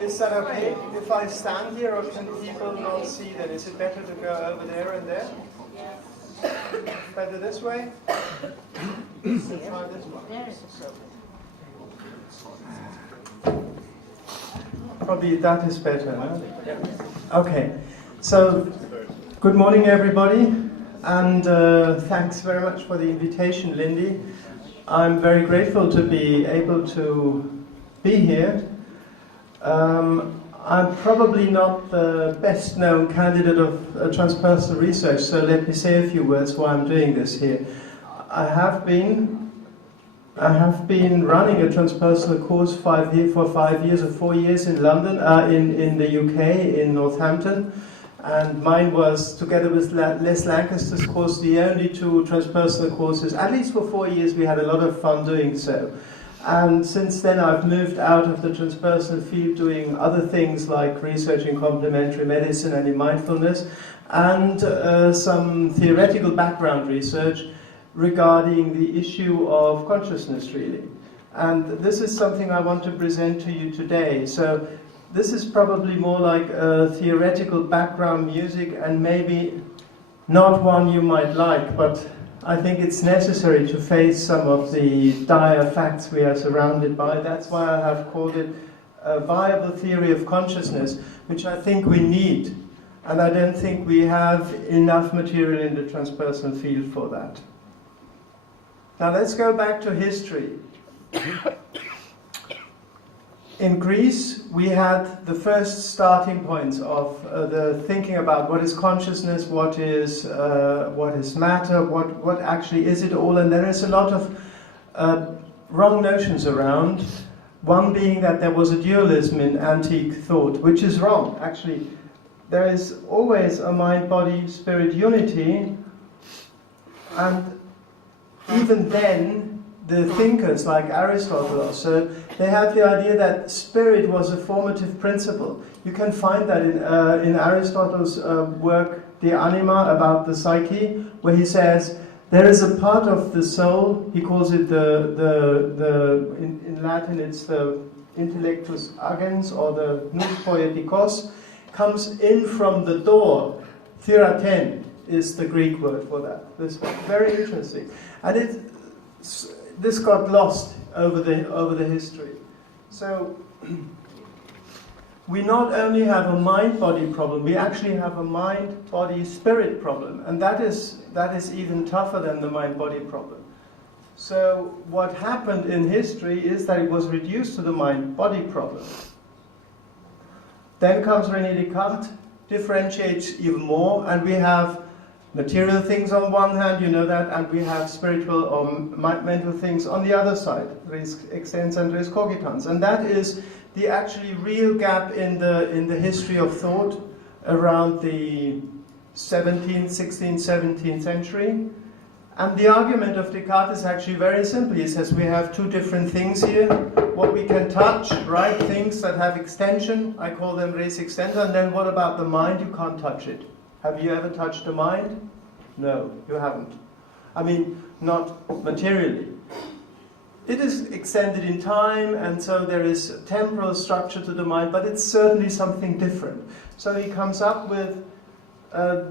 Is that okay? If I stand here, or can people not see that? Is it better to go over there and there? Better this way? Let's try this one. Probably that is better, no? Okay. So, good morning everybody, and thanks very much for the invitation, Lindy. I'm very grateful to be able to be here. I'm probably not the best known candidate of transpersonal research, so let me say a few words why I'm doing this here. I have been running a transpersonal course for 5 years or 4 years in London, in the UK, in Northampton, and mine was, together with Les Lancaster's course, the only two transpersonal courses. At least for 4 years we had a lot of fun doing so. And since then I've moved out of the transpersonal field, doing other things like research in complementary medicine and in mindfulness, and some theoretical background research regarding the issue of consciousness, really. And this is something I want to present to you today. So this is probably more like a theoretical background music, and maybe not one you might like, but I think it's necessary to face some of the dire facts we are surrounded by. That's why I have called it a viable theory of consciousness, which I think we need. And I don't think we have enough material in the transpersonal field for that. Now let's go back to history. In Greece, we had the first starting points of the thinking about what is consciousness, what is matter, what actually is it all, and there is a lot of wrong notions around. One being that there was a dualism in antique thought, which is wrong. Actually, there is always a mind-body-spirit unity, and even then, the thinkers like Aristotle also, they had the idea that spirit was a formative principle. You can find that in Aristotle's work, De Anima, about the psyche, where he says there is a part of the soul, he calls it in Latin it's the intellectus agens, or the nous poetikos, comes in from the door. Theraten is the Greek word for that. This is very interesting. And this got lost over the history. So we not only have a mind-body problem, we actually have a mind-body-spirit problem, and that is even tougher than the mind-body problem. So what happened in history is that it was reduced to the mind-body problem. Then comes René Descartes, differentiates even more, and we have material things on one hand, you know that, and we have spiritual or mental things on the other side, res extens and res cogitans. And that is the actually real gap in the history of thought around the 17th, 16th, 17th century. And the argument of Descartes is actually very simple. He says we have two different things here. What we can touch, right, things that have extension, I call them res extensa, and then what about the mind? You can't touch it. Have you ever touched the mind? No, you haven't. I mean, not materially. It is extended in time, and so there is a temporal structure to the mind, but it's certainly something different. So he comes up with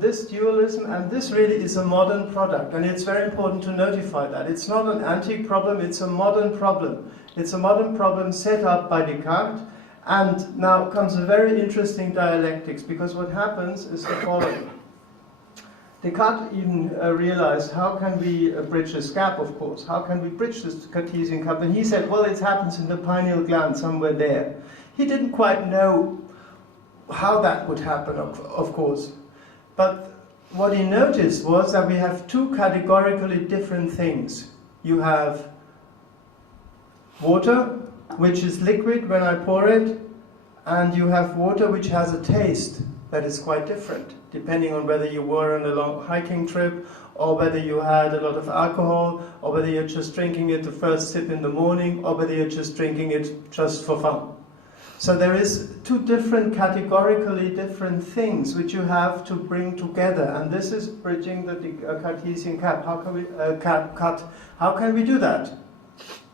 this dualism, and this really is a modern product, and it's very important to notify that. It's not an antique problem, it's a modern problem. It's a modern problem set up by Descartes. And now comes a very interesting dialectics, because what happens is the following. Descartes even realized, how can we bridge this gap, of course? How can we bridge this Cartesian gap? And he said, well, it happens in the pineal gland, somewhere there. He didn't quite know how that would happen, of course. But what he noticed was that we have two categorically different things. You have water, which is liquid when I pour it, and you have water which has a taste that is quite different, depending on whether you were on a long hiking trip, or whether you had a lot of alcohol, or whether you're just drinking it the first sip in the morning, or whether you're just drinking it just for fun. So there is two different, categorically different things which you have to bring together, and this is bridging the Cartesian gap. How can we do that?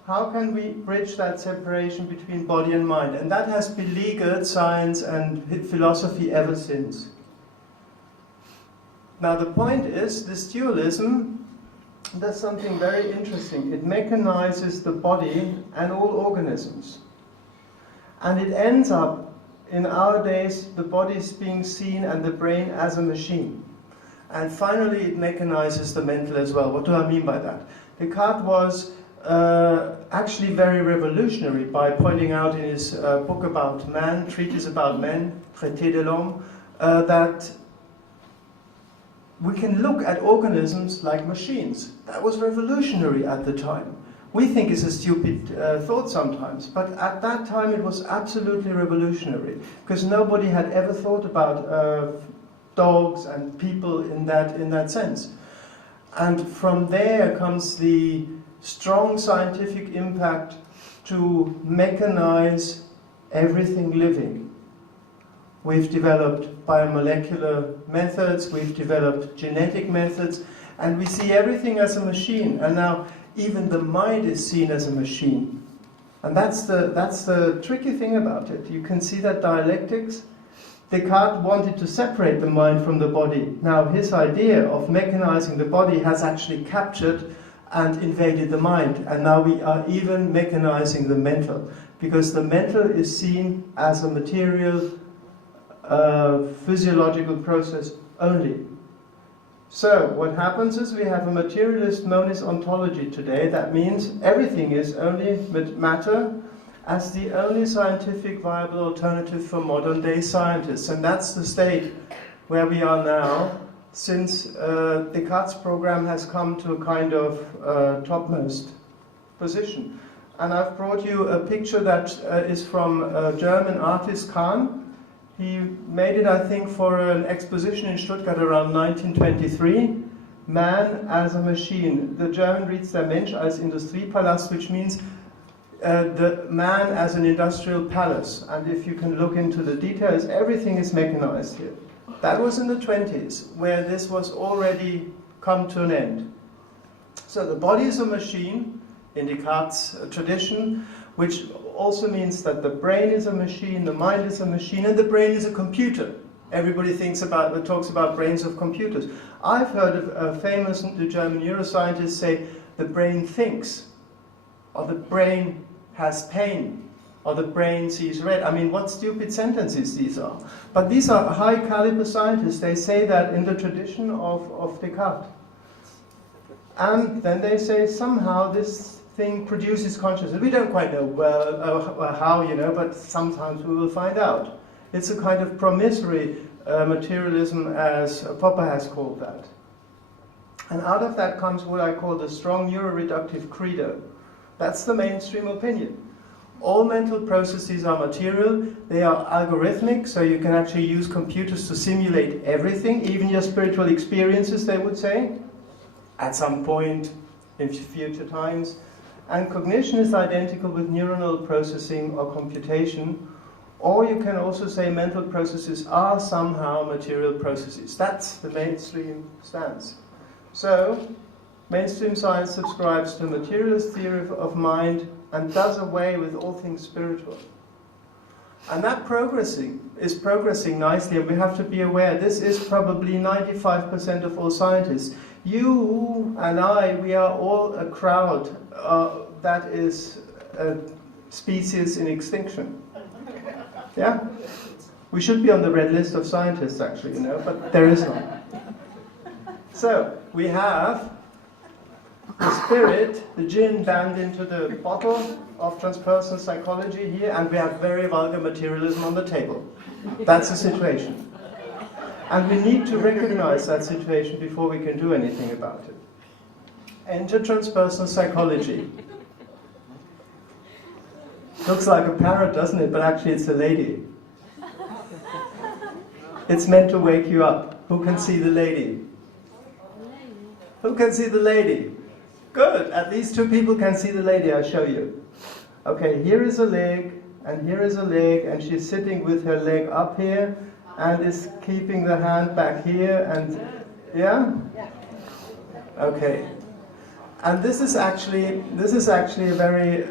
How can we bridge that separation between body and mind? And that has beleaguered science and philosophy ever since. Now the point is, this dualism does something very interesting. It mechanizes the body and all organisms. And it ends up, in our days, the body is being seen and the brain as a machine. And finally it mechanizes the mental as well. What do I mean by that? Descartes was actually very revolutionary by pointing out in his book about man, treatise about men, Traité de l'homme, that we can look at organisms like machines. That was revolutionary at the time. We think it's a stupid thought sometimes, but at that time it was absolutely revolutionary, because nobody had ever thought about dogs and people in that sense. And from there comes the strong scientific impact to mechanize everything living. We've developed biomolecular methods, we've developed genetic methods, and we see everything as a machine. And now even the mind is seen as a machine. And that's the tricky thing about it. You can see that dialectics. Descartes wanted to separate the mind from the body. Now his idea of mechanizing the body has actually captured and invaded the mind. And now we are even mechanizing the mental, because the mental is seen as a material, physiological process only. So what happens is we have a materialist monist ontology today. That means everything is only matter as the only scientific viable alternative for modern day scientists. And that's the state where we are now, since Descartes' program has come to a kind of topmost position. And I've brought you a picture that is from a German artist, Kahn. He made it, I think, for an exposition in Stuttgart around 1923. Man as a machine. The German reads der Mensch als Industriepalast, which means the man as an industrial palace. And if you can look into the details, everything is mechanized here. That was in the 20s, where this was already come to an end. So the body is a machine, in Descartes' tradition, which also means that the brain is a machine, the mind is a machine, and the brain is a computer. Everybody talks about brains of computers. I've heard of a famous German neuroscientist say the brain thinks, or the brain has pain, or the brain sees red. I mean, what stupid sentences these are. But these are high caliber scientists. They say that in the tradition of Descartes. And then they say somehow this thing produces consciousness. We don't quite know how, but sometimes we will find out. It's a kind of promissory materialism, as Popper has called that. And out of that comes what I call the strong neuroreductive credo. That's the mainstream opinion. All mental processes are material, they are algorithmic, so you can actually use computers to simulate everything, even your spiritual experiences, they would say, at some point in future times. And cognition is identical with neuronal processing or computation, or you can also say mental processes are somehow material processes. That's the mainstream stance. So, mainstream science subscribes to a materialist theory of mind and does away with all things spiritual. And that is progressing nicely, and we have to be aware this is probably 95% of all scientists. You and I, we are all a crowd that is a species in extinction. Yeah? We should be on the red list of scientists, actually, but there is none. So, we have the spirit, the jinn, banned into the bottle of transpersonal psychology here, and we have very vulgar materialism on the table. That's the situation. And we need to recognize that situation before we can do anything about it. Enter transpersonal psychology. Looks like a parrot, doesn't it? But actually it's a lady. It's meant to wake you up. Who can see the lady? Who can see the lady? Good, at least two people can see the lady, I'll show you. Okay, here is a leg, and here is a leg, and she's sitting with her leg up here, and is keeping the hand back here, and, yeah? Okay. And this is actually a very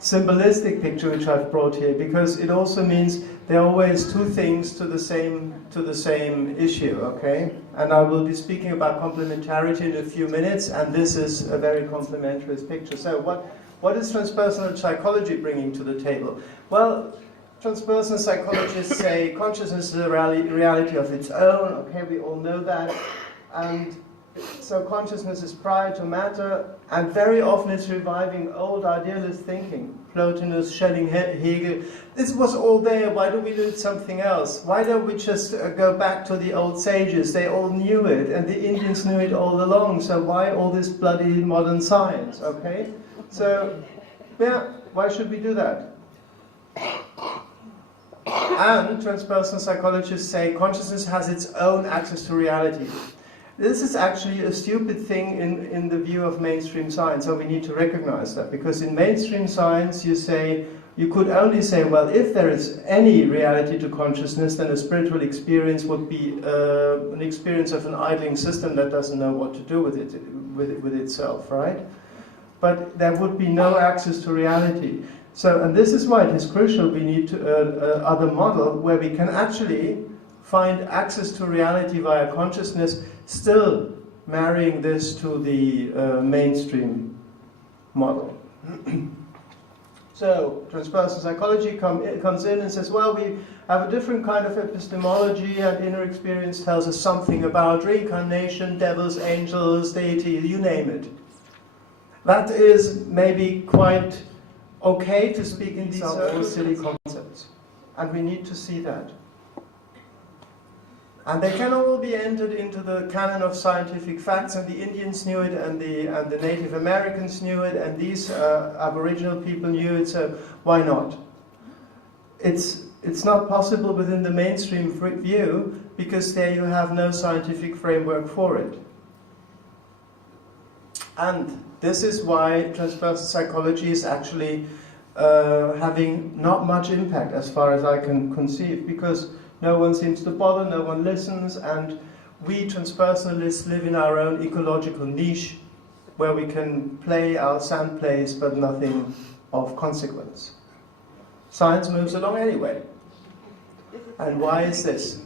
symbolistic picture which I've brought here, because it also means there are always two things to the same issue, okay? And I will be speaking about complementarity in a few minutes, and this is a very complementary picture. So what is transpersonal psychology bringing to the table? Well, transpersonal psychologists say consciousness is a reality of its own, okay, we all know that, and so consciousness is prior to matter, and very often it's reviving old idealist thinking. Plotinus, Schelling, Hegel, this was all there, why do we need something else? Why don't we just go back to the old sages? They all knew it, and the Indians knew it all along, so why all this bloody modern science, okay? So, yeah, why should we do that? And transpersonal psychologists say consciousness has its own access to reality. This is actually a stupid thing in the view of mainstream science, so we need to recognize that, because in mainstream science you could only say, well, if there is any reality to consciousness, then a spiritual experience would be an experience of an idling system that doesn't know what to do with itself, right? But there would be no access to reality. So, and this is why it is crucial we need other model where we can actually find access to reality via consciousness, still marrying this to the mainstream model. So, transpersonal psychology comes in and says, well, we have a different kind of epistemology, and inner experience tells us something about reincarnation, devils, angels, deity, you name it. That is maybe quite okay to speak in these silly concepts, and we need to see that. And they can all be entered into the canon of scientific facts, and the Indians knew it, and the Native Americans knew it, and these Aboriginal people knew it, so why not? It's not possible within the mainstream view, because there you have no scientific framework for it. And this is why transpersonal psychology is actually having not much impact as far as I can conceive, because no one seems to bother, no one listens, and we transpersonalists live in our own ecological niche where we can play our sand plays but nothing of consequence. Science moves along anyway. And why is this?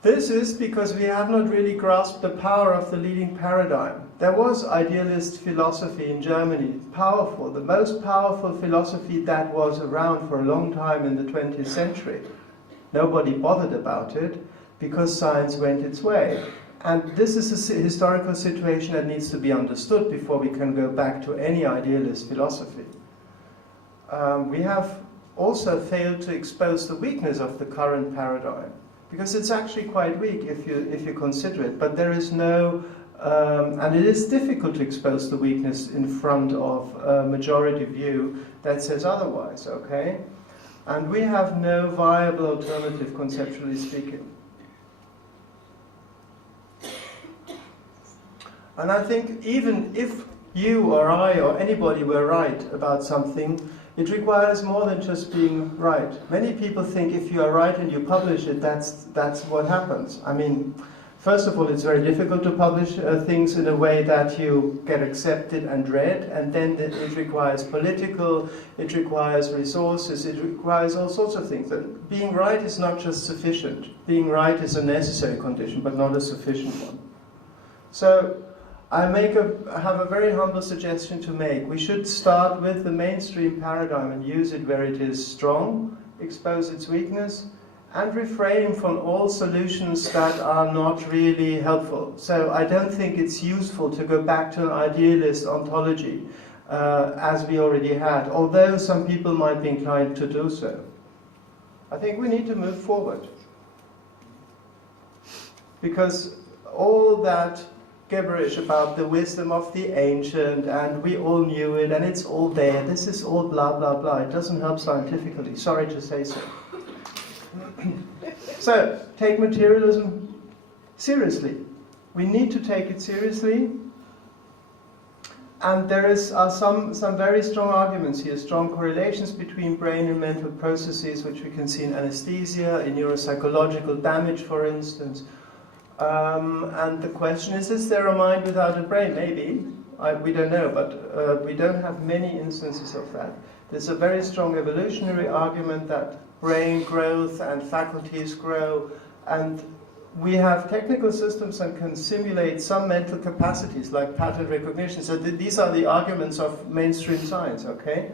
This is because we have not really grasped the power of the leading paradigm. There was idealist philosophy in Germany, powerful, the most powerful philosophy that was around for a long time in the 20th century. Nobody bothered about it because science went its way. And this is a historical situation that needs to be understood before we can go back to any idealist philosophy. We have also failed to expose the weakness of the current paradigm, because it's actually quite weak if you consider it, but there is no, and it is difficult to expose the weakness in front of a majority view that says otherwise, okay? And we have no viable alternative, conceptually speaking. And I think even if you or I or anybody were right about something, it requires more than just being right. Many people think if you are right and you publish it, that's what happens. I mean, first of all, it's very difficult to publish things in a way that you get accepted and read, and then it requires it requires resources, it requires all sorts of things. And being right is not just sufficient. Being right is a necessary condition, but not a sufficient one. So, I have a very humble suggestion to make. We should start with the mainstream paradigm and use it where it is strong, expose its weakness, and refrain from all solutions that are not really helpful. So I don't think it's useful to go back to an idealist ontology, as we already had, although some people might be inclined to do so. I think we need to move forward. Because all that gibberish about the wisdom of the ancient, and we all knew it, and it's all there. This is all blah, blah, blah. It doesn't help scientifically. Sorry to say so. So, take materialism seriously. We need to take it seriously. And there are some very strong arguments here, strong correlations between brain and mental processes, which we can see in anesthesia, in neuropsychological damage, for instance. And the question is there a mind without a brain? Maybe. We don't know, but we don't have many instances of that. There's a very strong evolutionary argument that brain growth and faculties grow, and we have technical systems that can simulate some mental capacities, like pattern recognition. So these are the arguments of mainstream science, okay?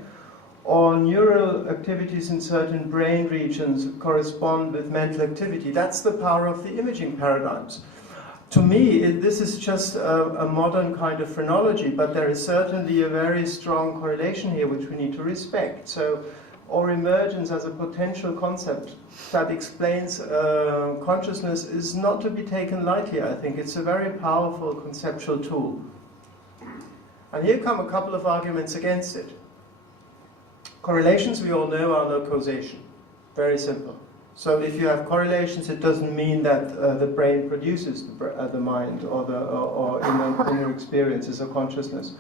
Or neural activities in certain brain regions correspond with mental activity. That's the power of the imaging paradigms. To me, this is just a modern kind of phrenology, but there is certainly a very strong correlation here which we need to respect. So, or emergence as a potential concept that explains consciousness is not to be taken lightly, I think. It's a very powerful conceptual tool. And here come a couple of arguments against it. Correlations, we all know, are no causation. Very simple. So if you have correlations, it doesn't mean that the brain produces the mind or inner experiences or consciousness.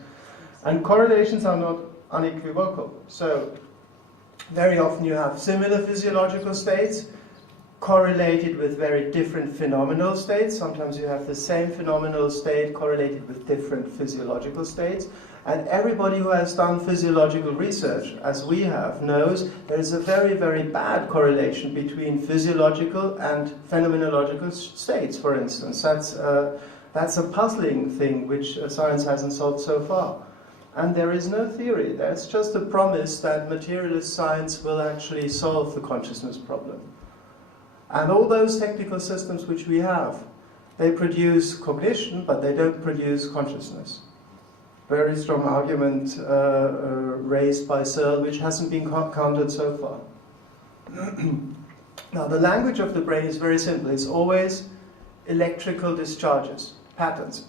And correlations are not unequivocal. So very often you have similar physiological states correlated with very different phenomenal states. Sometimes you have the same phenomenal state correlated with different physiological states. And everybody who has done physiological research, as we have, knows there is a very, very bad correlation between physiological and phenomenological states, for instance. That's a puzzling thing which science hasn't solved so far. And there is no theory. There's just a promise that materialist science will actually solve the consciousness problem. And all those technical systems which we have, they produce cognition, but they don't produce consciousness. Very strong argument raised by Searle, which hasn't been countered so far. Now, the language of the brain is very simple. It's always electrical discharges, patterns.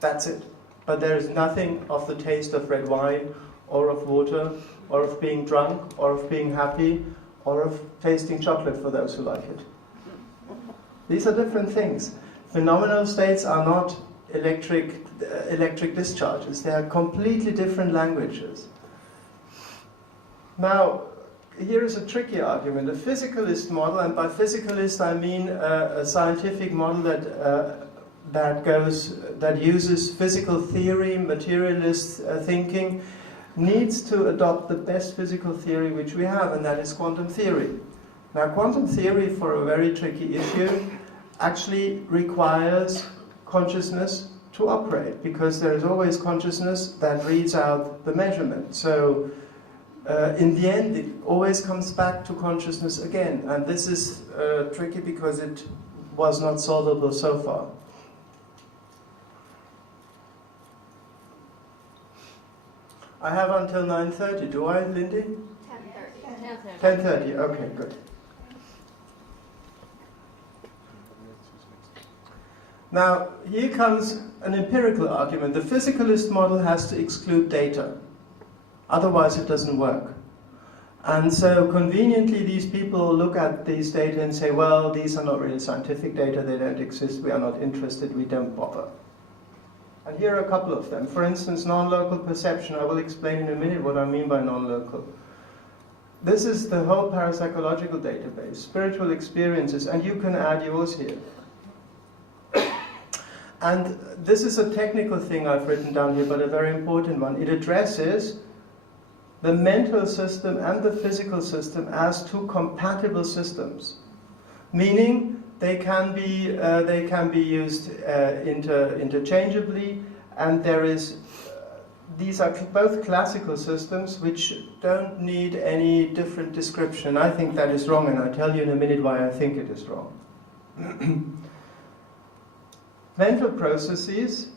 That's it. But there is nothing of the taste of red wine, or of water, or of being drunk, or of being happy, or of tasting chocolate for those who like it. These are different things. Phenomenal states are not electric discharges. They are completely different languages. Now, here is a tricky argument. A physicalist model, and by physicalist I mean a scientific model that uses physical theory, materialist thinking, needs to adopt the best physical theory which we have, and that is quantum theory. Now, quantum theory, for a very tricky issue, actually requires consciousness to operate, because there is always consciousness that reads out the measurement. So in the end, it always comes back to consciousness again, and this is tricky because it was not solvable so far. I have until 9:30. Do I, Lindy? 10:30. 10:30. Okay, good. Now, here comes an empirical argument. The physicalist model has to exclude data. Otherwise, it doesn't work. And so, conveniently, these people look at these data and say, well, these are not really scientific data. They don't exist. We are not interested. We don't bother. And here are a couple of them. For instance, non-local perception. I will explain in a minute what I mean by non-local. This is the whole parapsychological database, spiritual experiences, and you can add yours here. And this is a technical thing I've written down here, but a very important one. It addresses the mental system and the physical system as two compatible systems, meaning they can be used interchangeably, and these are both classical systems which don't need any different description. I think that is wrong, and I'll tell you in a minute why I think it is wrong. Mental processes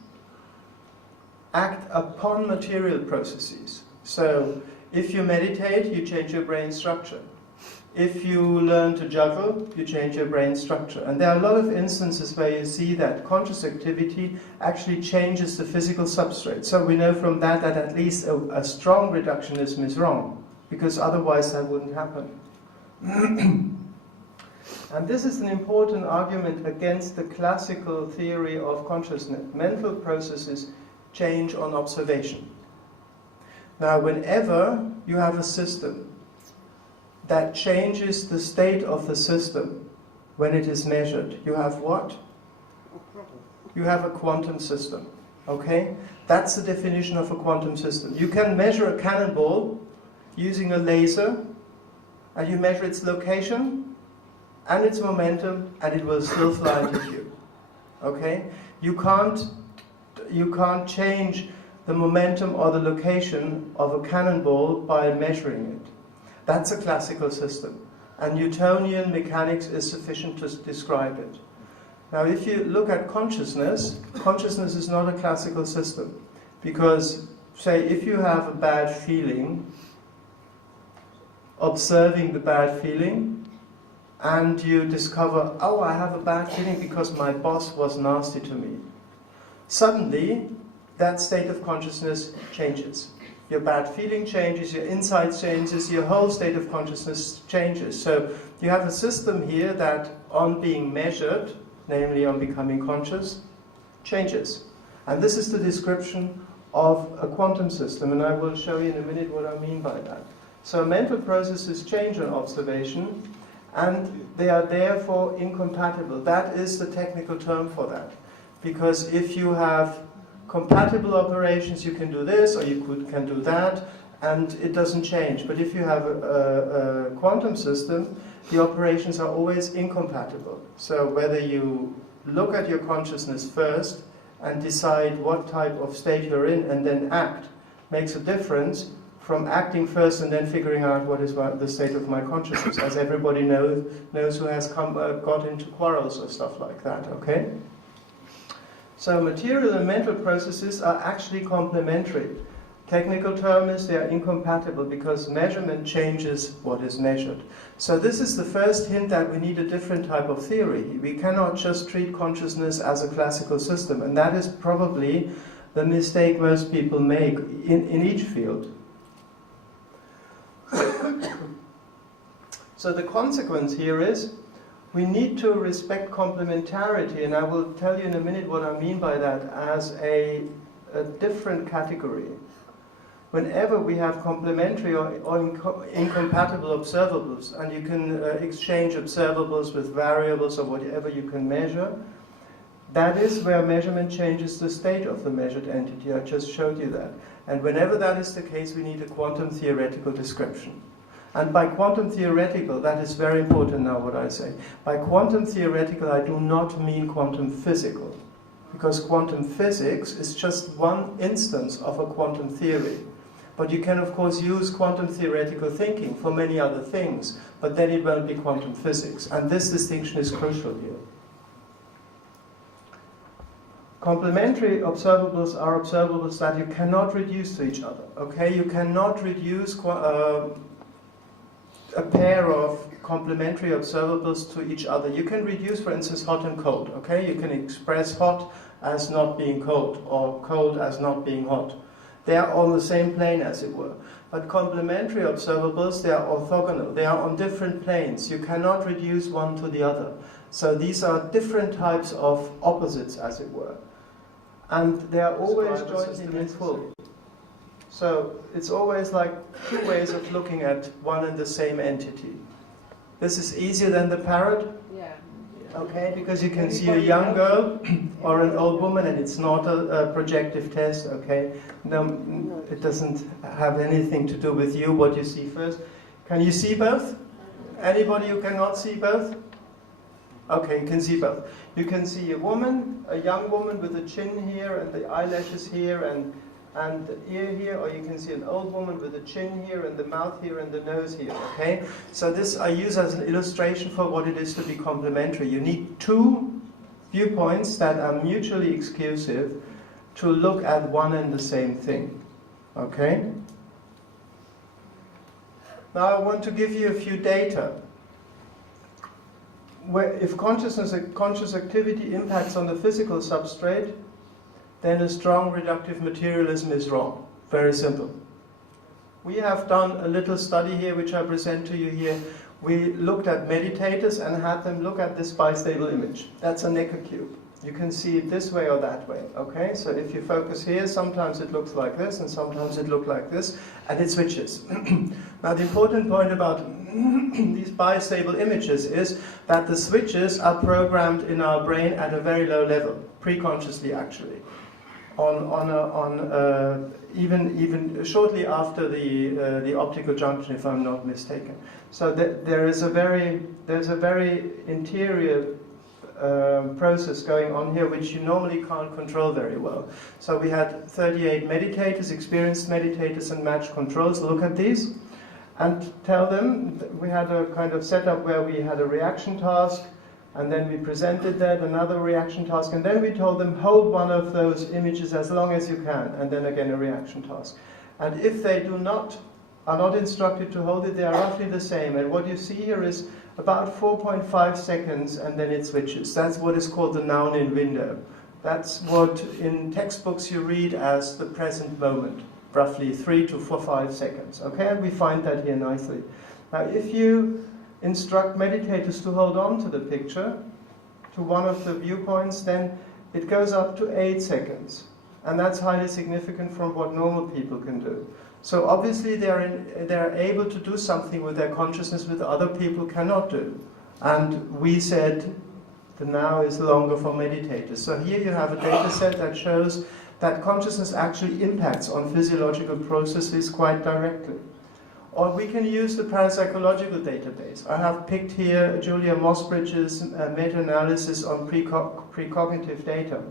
act upon material processes. So, if you meditate, you change your brain structure. If you learn to juggle, you change your brain structure. And there are a lot of instances where you see that conscious activity actually changes the physical substrate. So we know from that at least a strong reductionism is wrong, because otherwise that wouldn't happen. And this is an important argument against the classical theory of consciousness. Mental processes change on observation. Now, whenever you have a system that changes the state of the system when it is measured, you have what? You have a quantum system. Okay? That's the definition of a quantum system. You can measure a cannonball using a laser, and you measure its location and its momentum, and it will still fly and hit you. Okay? You can't change the momentum or the location of a cannonball by measuring it. That's a classical system, and Newtonian mechanics is sufficient to describe it. Now, if you look at consciousness, consciousness is not a classical system, because, say, if you have a bad feeling, observing the bad feeling, and you discover, oh, I have a bad feeling because my boss was nasty to me. Suddenly, that state of consciousness changes. Your bad feeling changes, your insight changes, your whole state of consciousness changes. So you have a system here that, on being measured, namely on becoming conscious, changes. And this is the description of a quantum system, and I will show you in a minute what I mean by that. So mental processes change on observation, and they are therefore incompatible. That is the technical term for that. Because if you have compatible operations, you can do this, or you can do that, and it doesn't change. But if you have a quantum system, the operations are always incompatible. So whether you look at your consciousness first and decide what type of state you're in and then act, makes a difference from acting first and then figuring out what is the state of my consciousness, as everybody knows who has got into quarrels or stuff like that, okay? So material and mental processes are actually complementary. Technical term is they are incompatible because measurement changes what is measured. So this is the first hint that we need a different type of theory. We cannot just treat consciousness as a classical system, and that is probably the mistake most people make in each field. So the consequence here is we need to respect complementarity, and I will tell you in a minute what I mean by that as a different category. Whenever we have complementary or incompatible observables, and you can exchange observables with variables or whatever you can measure, that is where measurement changes the state of the measured entity. I just showed you that. And whenever that is the case, we need a quantum theoretical description. And by quantum theoretical, that is very important now what I say. By quantum theoretical, I do not mean quantum physical, because quantum physics is just one instance of a quantum theory. But you can, of course, use quantum theoretical thinking for many other things, but then it won't be quantum physics. And this distinction is crucial here. Complementary observables are observables that you cannot reduce to each other. Okay, you cannot reduce a pair of complementary observables to each other. You can reduce, for instance, hot and cold. Okay, you can express hot as not being cold, or cold as not being hot. They are on the same plane, as it were. But complementary observables, they are orthogonal. They are on different planes. You cannot reduce one to the other. So these are different types of opposites, as it were. And they are always jointly in full. So it's always like two ways of looking at one and the same entity. This is easier than the parrot. Yeah. Okay, because you can see a young girl or an old woman, and it's not a projective test, okay? No, it doesn't have anything to do with you, what you see first. Can you see both? Anybody who cannot see both? Okay, you can see both. You can see a woman, a young woman with a chin here and the eyelashes here and the ear here, or you can see an old woman with a chin here and the mouth here and the nose here, okay? So this I use as an illustration for what it is to be complementary. You need two viewpoints that are mutually exclusive to look at one and the same thing, okay? Now I want to give you a few data. Where if conscious activity impacts on the physical substrate, then a strong reductive materialism is wrong. Very simple. We have done a little study here, which I present to you here, we looked at meditators and had them look at this bistable image. That's a Necker cube. You can see it this way or that way, okay? So if you focus here, sometimes it looks like this, and sometimes it looks like this, and it switches. Now the important point about these bistable images is that the switches are programmed in our brain at a very low level, pre-consciously actually. Even shortly after the optical junction, if I'm not mistaken. So there's a very interior process going on here which you normally can't control very well. So we had 38 meditators, experienced meditators and matched controls look at these and tell them, we had a kind of setup where we had a reaction task, and then we presented that, another reaction task, and then we told them hold one of those images as long as you can, and then again a reaction task. And if they are not instructed to hold it, they are roughly the same. And what you see here is about 4.5 seconds, and then it switches. That's what is called the noun-in window. That's what in textbooks you read as the present moment, roughly 3 to 5 seconds. Okay, and we find that here nicely. Now, if you instruct meditators to hold on to the picture, to one of the viewpoints, then it goes up to 8 seconds. And that's highly significant from what normal people can do. So obviously they're able to do something with their consciousness which other people cannot do. And we said the now is longer for meditators. So here you have a data set that shows that consciousness actually impacts on physiological processes quite directly. Or we can use the parapsychological database. I have picked here Julia Mossbridge's meta-analysis on precognitive data.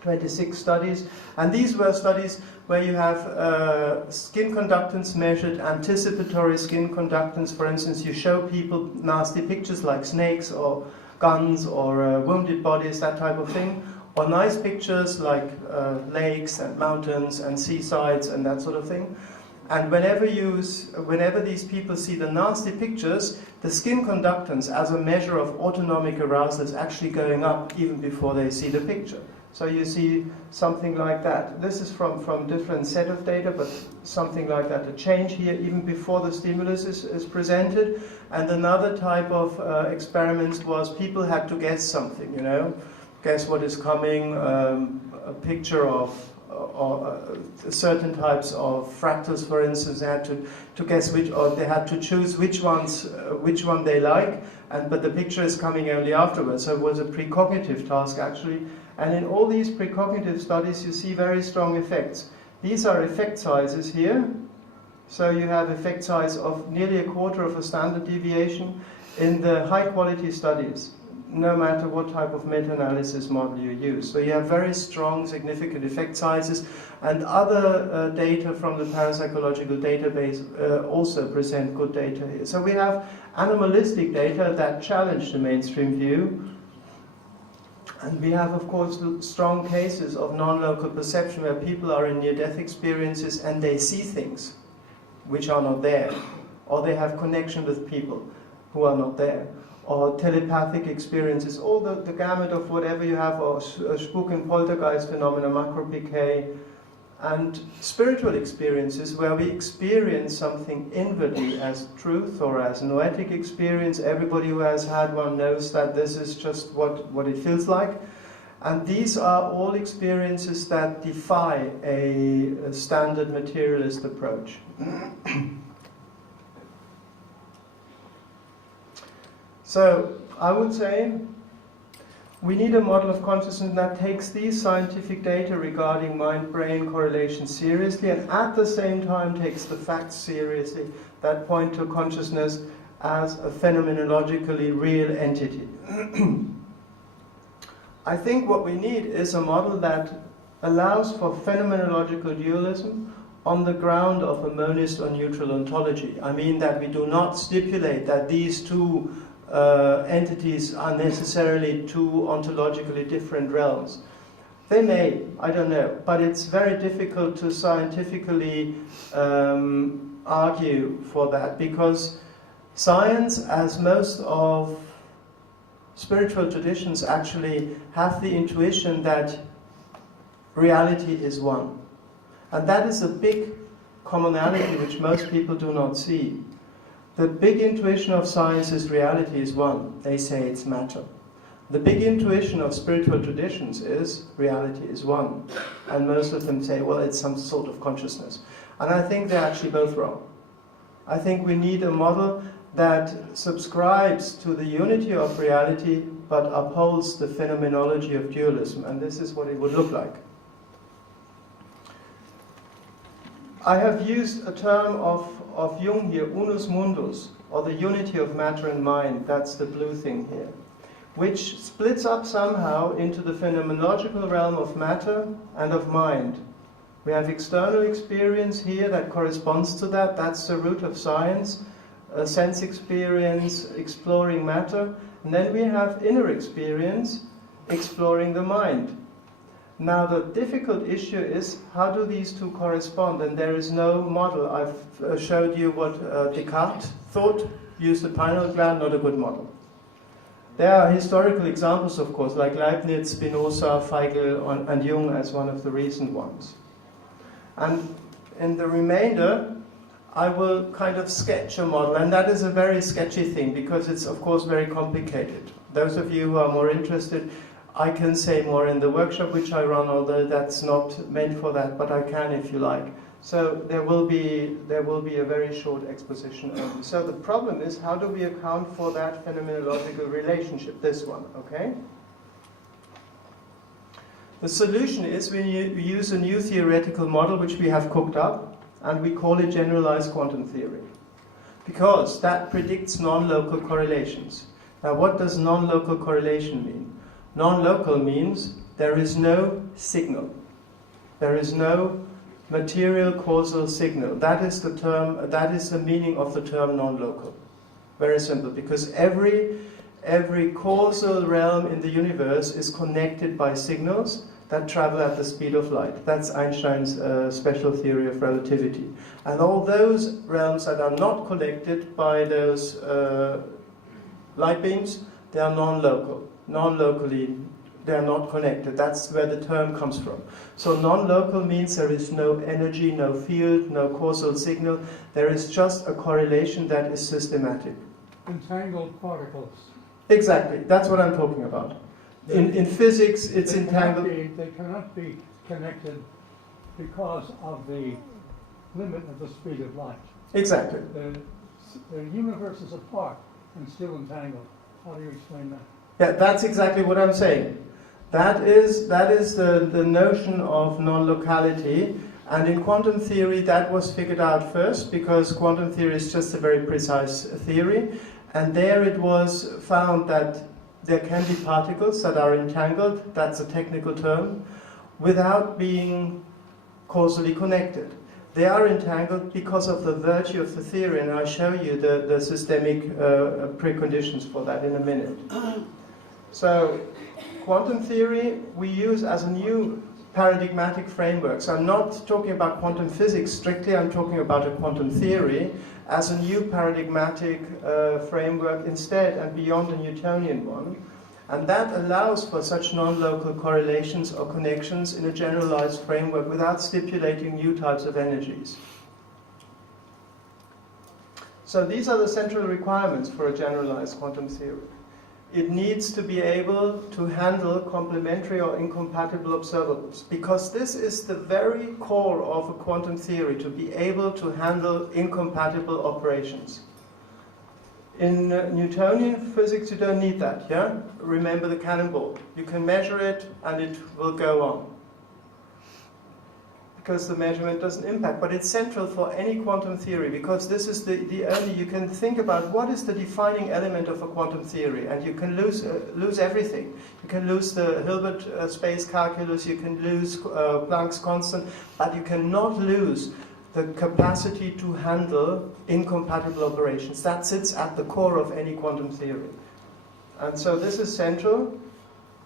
26 studies, and these were studies where you have skin conductance measured, anticipatory skin conductance. For instance, you show people nasty pictures like snakes or guns or wounded bodies, that type of thing, or nice pictures like lakes and mountains and seasides and that sort of thing. And whenever these people see the nasty pictures, the skin conductance as a measure of autonomic arousal is actually going up even before they see the picture. So you see something like that. This is from different set of data, but something like that. A change here even before the stimulus is presented. And another type of experiments was people had to guess something, guess what is coming, a picture of certain types of fractals, for instance. They had to guess they had to choose which one they like, but the picture is coming only afterwards. So it was a precognitive task actually. And in all these precognitive studies, you see very strong effects. These are effect sizes here. So you have effect size of nearly 1/4 of a standard deviation in the high quality studies, no matter what type of meta-analysis model you use. So you have very strong, significant effect sizes, and other data from the parapsychological database also present good data here. So we have animalistic data that challenge the mainstream view. And we have, of course, strong cases of non-local perception where people are in near-death experiences and they see things which are not there, or they have connection with people who are not there, or telepathic experiences, all the gamut of whatever you have, or spook and poltergeist phenomena, macro-PK, and spiritual experiences where we experience something inwardly as truth or as noetic experience. Everybody who has had one knows that this is just what it feels like. And these are all experiences that defy a standard materialist approach. So I would say we need a model of consciousness that takes these scientific data regarding mind-brain correlation seriously, and at the same time takes the facts seriously that point to consciousness as a phenomenologically real entity. I think what we need is a model that allows for phenomenological dualism on the ground of a monist or neutral ontology. I mean that we do not stipulate that these two entities are necessarily two ontologically different realms. They may, I don't know, but it's very difficult to scientifically argue for that, because science, as most of spiritual traditions, actually have the intuition that reality is one. And that is a big commonality which most people do not see. The big intuition of science is reality is one. They say it's matter. The big intuition of spiritual traditions is reality is one. And most of them say, well, it's some sort of consciousness. And I think they're actually both wrong. I think we need a model that subscribes to the unity of reality but upholds the phenomenology of dualism. And this is what it would look like. I have used a term of Jung here, unus mundus, or the unity of matter and mind. That's the blue thing here, which splits up somehow into the phenomenological realm of matter and of mind. We have external experience here that corresponds to that. That's the root of science. Sense experience, exploring matter. And then we have inner experience, exploring the mind. Now the difficult issue is, how do these two correspond? And there is no model. I've showed you what Descartes thought. Use the pineal gland, not a good model. There are historical examples, of course, like Leibniz, Spinoza, Frege, and Jung as one of the recent ones. And in the remainder, I will kind of sketch a model, and that is a very sketchy thing because it's, of course, very complicated. Those of you who are more interested, I can say more in the workshop which I run, although that's not meant for that, but I can if you like. So there will be a very short exposition only. So the problem is, how do we account for that phenomenological relationship, this one, okay? The solution is we use a new theoretical model which we have cooked up, and we call it generalized quantum theory, because that predicts non-local correlations. Now what does non-local correlation mean? Non-local means there is no signal. There is no material causal signal. That is the term, that is the meaning of the term non-local. Very simple, because every causal realm in the universe is connected by signals that travel at the speed of light. That's Einstein's special theory of relativity. And all those realms that are not connected by those light beams, they are non-local. Non-locally, they are not connected. That's where the term comes from. So non-local means there is no energy, no field, no causal signal. There is just a correlation that is systematic. Entangled particles. Exactly. That's what I'm talking about. In physics, it's entangled. They cannot be connected because of the limit of the speed of light. Exactly. The universe is apart and still entangled. How do you explain that? Yeah, that's exactly what I'm saying. That is the notion of non-locality, and in quantum theory that was figured out first, because quantum theory is just a very precise theory, and there it was found that there can be particles that are entangled, that's a technical term, without being causally connected. They are entangled because of the virtue of the theory, and I'll show you the systemic preconditions for that in a minute. So, quantum theory we use as a new paradigmatic framework. So I'm not talking about quantum physics strictly, I'm talking about a quantum theory as a new paradigmatic framework instead and beyond the Newtonian one. And that allows for such non-local correlations or connections in a generalized framework without stipulating new types of energies. So these are the central requirements for a generalized quantum theory. It needs to be able to handle complementary or incompatible observables, because this is the very core of a quantum theory, to be able to handle incompatible operations. In Newtonian physics you don't need that, yeah? Remember the cannonball. You can measure it and it will go on, because the measurement doesn't impact. But it's central for any quantum theory, because this is the only, you can think about what is the defining element of a quantum theory, and you can lose everything. You can lose the Hilbert space calculus, you can lose Planck's constant, but you cannot lose the capacity to handle incompatible operations. That sits at the core of any quantum theory. And so this is central.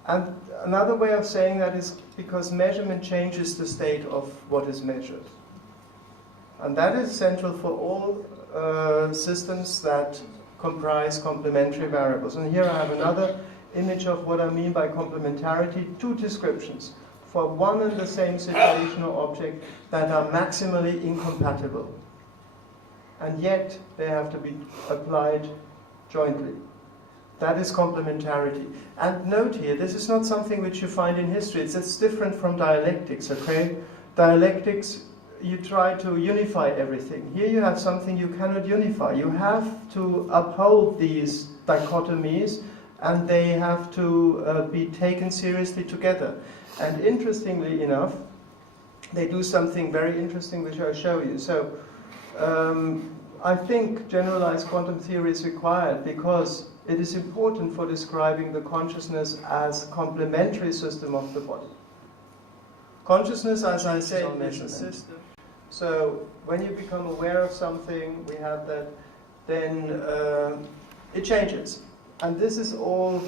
And another way of saying that is because measurement changes the state of what is measured. And that is central for all systems that comprise complementary variables. And here I have another image of what I mean by complementarity, two descriptions for one and the same situation or object that are maximally incompatible. and yet they have to be applied jointly. That is complementarity. And note here, this is not something which you find in history. It's different from dialectics, okay? Dialectics, you try to unify everything. Here you have something you cannot unify. You have to uphold these dichotomies, and they have to be taken seriously together. And interestingly enough, they do something very interesting which I'll show you. So I think generalized quantum theory is required because it is important for describing the consciousness as complementary system of the body. Consciousness, as I said, is a system. So when you become aware of something, we have that, then it changes. And this is all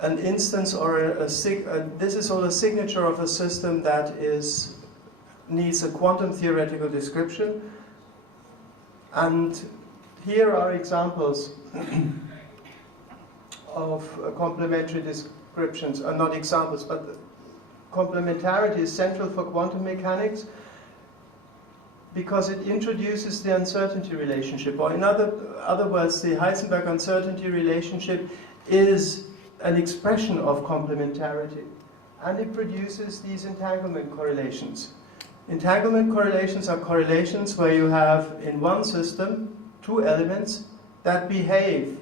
an instance or this is all a signature of a system that needs a quantum theoretical description. And here are examples of complementary descriptions, not examples, but complementarity is central for quantum mechanics because it introduces the uncertainty relationship, or in other words, the Heisenberg uncertainty relationship is an expression of complementarity, and it produces these entanglement correlations. Entanglement correlations are correlations where you have in one system two elements that behave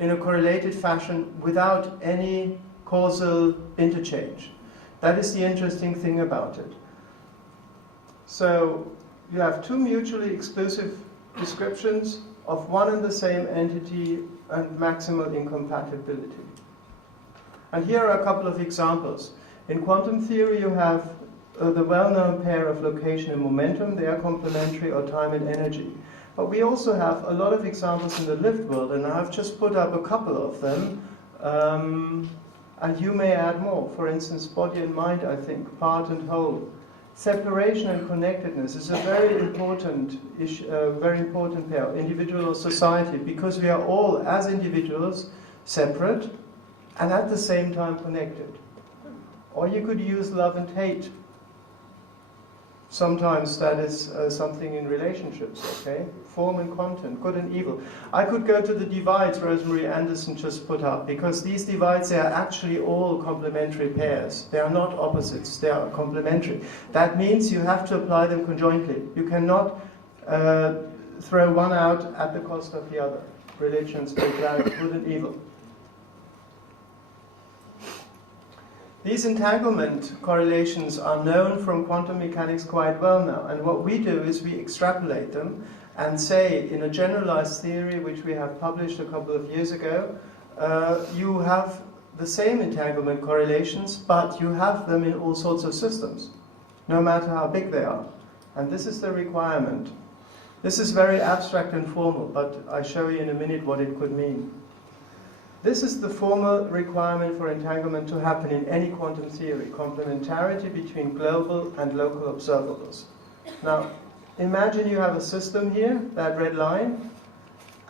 in a correlated fashion without any causal interchange. That is the interesting thing about it. So you have two mutually exclusive descriptions of one and the same entity and maximal incompatibility. And here are a couple of examples. In quantum theory you have the well-known pair of location and momentum. They are complementary, or time and energy. But we also have a lot of examples in the lived world, and I've just put up a couple of them, and you may add more. For instance, body and mind, I think, part and whole. Separation and connectedness is a very important issue, very important pair, individual or society, because we are all, as individuals, separate and at the same time connected. Or you could use love and hate. Sometimes that is something in relationships, okay? Form and content, good and evil. I could go to the divides Rosemary Anderson just put up, because these divides, they are actually all complementary pairs. They are not opposites, they are complementary. That means you have to apply them conjointly. You cannot throw one out at the cost of the other. Religion, spirituality, good and evil. These entanglement correlations are known from quantum mechanics quite well now, and what we do is we extrapolate them and say, in a generalized theory which we have published a couple of years ago, you have the same entanglement correlations, but you have them in all sorts of systems, no matter how big they are. And this is the requirement. This is very abstract and formal, but I show you in a minute what it could mean. This is the formal requirement for entanglement to happen in any quantum theory, complementarity between global and local observables. Now, imagine you have a system here, that red line,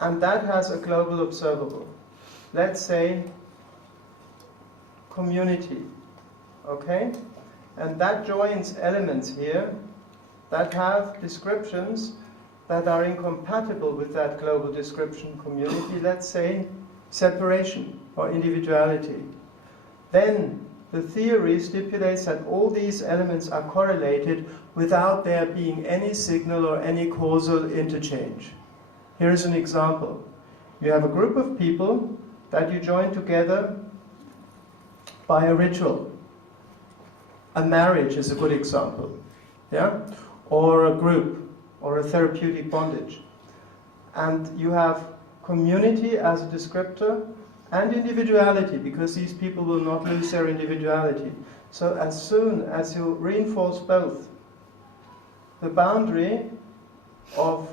and that has a global observable. Let's say community, okay? And that joins elements here that have descriptions that are incompatible with that global description community. Let's say separation or individuality. Then the theory stipulates that all these elements are correlated without there being any signal or any causal interchange. Here is an example. You have a group of people that you join together by a ritual. A marriage is a good example, yeah? Or a group, or a therapeutic bondage. And you have community as a descriptor and individuality, because these people will not lose their individuality. So as soon as you reinforce both, the boundary of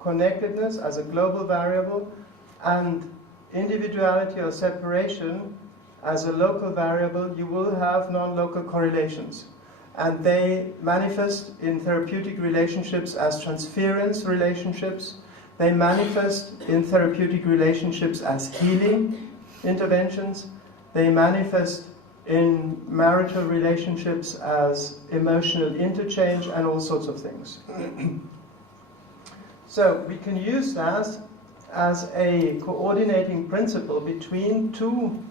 connectedness as a global variable and individuality or separation as a local variable, you will have non-local correlations. And they manifest in therapeutic relationships as transference relationships. They manifest in therapeutic relationships as healing interventions. They manifest in marital relationships as emotional interchange and all sorts of things. So we can use that as a coordinating principle between two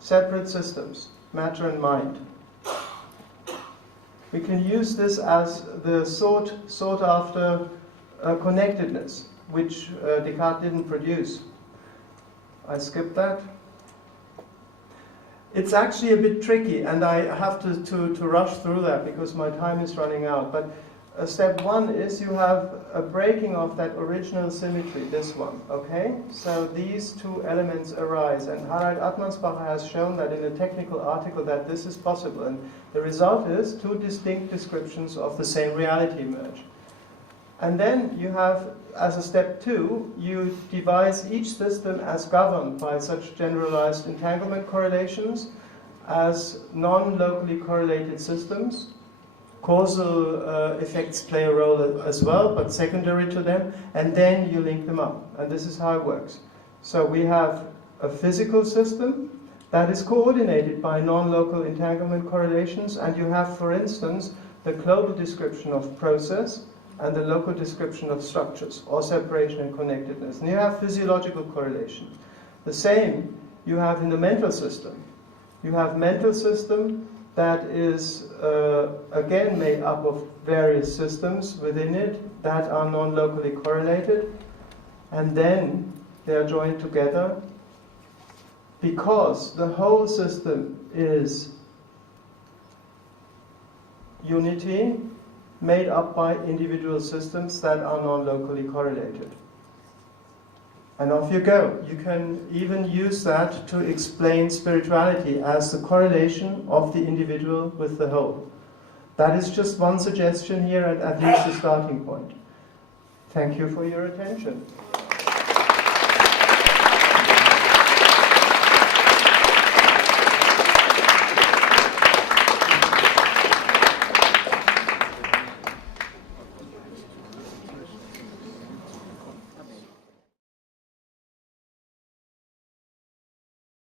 separate systems, matter and mind. We can use this as the sought after connectedness, which Descartes didn't produce. I skipped that. It's actually a bit tricky, and I have to rush through that because my time is running out. But step one is you have a breaking of that original symmetry, this one, okay? So these two elements arise, and Harald Atmansbacher has shown that in a technical article that this is possible, and the result is two distinct descriptions of the same reality emerge. And then you have, as a step two, you devise each system as governed by such generalized entanglement correlations as non-locally correlated systems. Causal effects play a role as well, but secondary to them, and then you link them up. And this is how it works. So we have a physical system that is coordinated by non-local entanglement correlations, and you have, for instance, the global description of process and the local description of structures, or separation and connectedness. And you have physiological correlation. The same you have in the mental system. You have mental system that is, again, made up of various systems within it that are non-locally correlated, and then they are joined together because the whole system is unity made up by individual systems that are non-locally correlated. And off you go. You can even use that to explain spirituality as the correlation of the individual with the whole. That is just one suggestion here, and at least a starting point. Thank you for your attention.